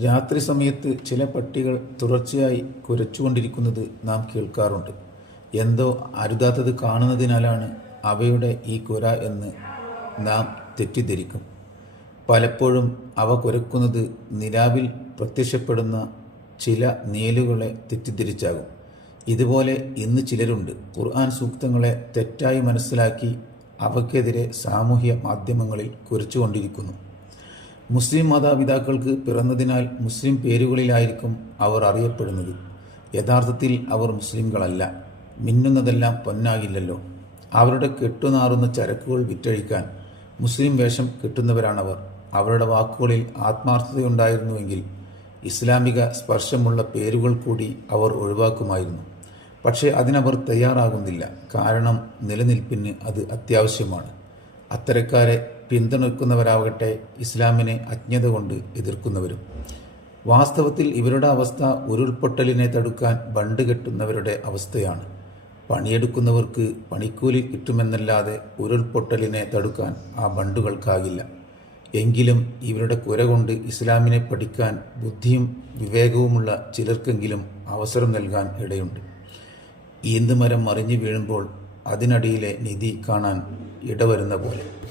രാത്രി സമയത്ത് ചില പട്ടികൾ തുടർച്ചയായി കുരച്ചുകൊണ്ടിരിക്കുന്നത് നാം കേൾക്കാറുണ്ട്. എന്തോ അരുതാത്തത് കാണുന്നതിനാലാണ് അവയുടെ ഈ കുര എന്ന് നാം തെറ്റിദ്ധരിക്കും. പലപ്പോഴും അവ കുരക്കുന്നത് നിലാവിൽ പ്രത്യക്ഷപ്പെടുന്ന ചില നിഴലുകളെ തെറ്റിദ്ധരിച്ചാകും. ഇതുപോലെ ഇന്ന് ചിലരുണ്ട് ഖുർആൻ സൂക്തങ്ങളെ തെറ്റായി മനസ്സിലാക്കി അവയ്ക്കെതിരെ സാമൂഹ്യ മാധ്യമങ്ങളിൽ കുരച്ചുകൊണ്ടിരിക്കുന്നു. മുസ്ലിം മാതാപിതാക്കൾക്ക് പിറന്നതിനാൽ മുസ്ലിം പേരുകളിലായിരിക്കും അവർ അറിയപ്പെടുന്നത്. യഥാർത്ഥത്തിൽ അവർ മുസ്ലിംകളല്ല. മിന്നുന്നതെല്ലാം പൊന്നാകില്ലല്ലോ. അവരുടെ കെട്ടുനാറുന്ന ചരക്കുകൾ വിറ്റഴിക്കാൻ മുസ്ലിം വേഷം കെട്ടുന്നവരാണവർ. അവരുടെ വാക്കുകളിൽ ആത്മാർത്ഥതയുണ്ടായിരുന്നുവെങ്കിൽ ഇസ്ലാമിക സ്പർശമുള്ള പേരുകൾ കൂടി അവർ ഒഴിവാക്കുമായിരുന്നു. പക്ഷേ അതിനവർ തയ്യാറാകുന്നില്ല. കാരണം നിലനിൽപ്പിന് അത് അത്യാവശ്യമാണ്. അത്തരക്കാരെ പിന്തുണയ്ക്കുന്നവരാകട്ടെ ഇസ്ലാമിനെ അജ്ഞത കൊണ്ട് എതിർക്കുന്നവരും. വാസ്തവത്തിൽ ഇവരുടെ അവസ്ഥ ഉരുൾപൊട്ടലിനെ തടുക്കാൻ ബണ്ട് കെട്ടുന്നവരുടെ അവസ്ഥയാണ്. പണിയെടുക്കുന്നവർക്ക് പണിക്കൂലി കിട്ടുമെന്നല്ലാതെ ഉരുൾപൊട്ടലിനെ തടുക്കാൻ ആ ബണ്ടുകൾക്കാകില്ല. എങ്കിലും ഇവരുടെ കുര കൊണ്ട് ഇസ്ലാമിനെ പഠിക്കാൻ ബുദ്ധിയും വിവേകവുമുള്ള ചിലർക്കെങ്കിലും അവസരം നൽകാൻ ഇടയുണ്ട്. ഈന്തുമരം മറിഞ്ഞു വീഴുമ്പോൾ അതിനടിയിലെ നിധി കാണാൻ ഇടവരുന്ന പോലെ.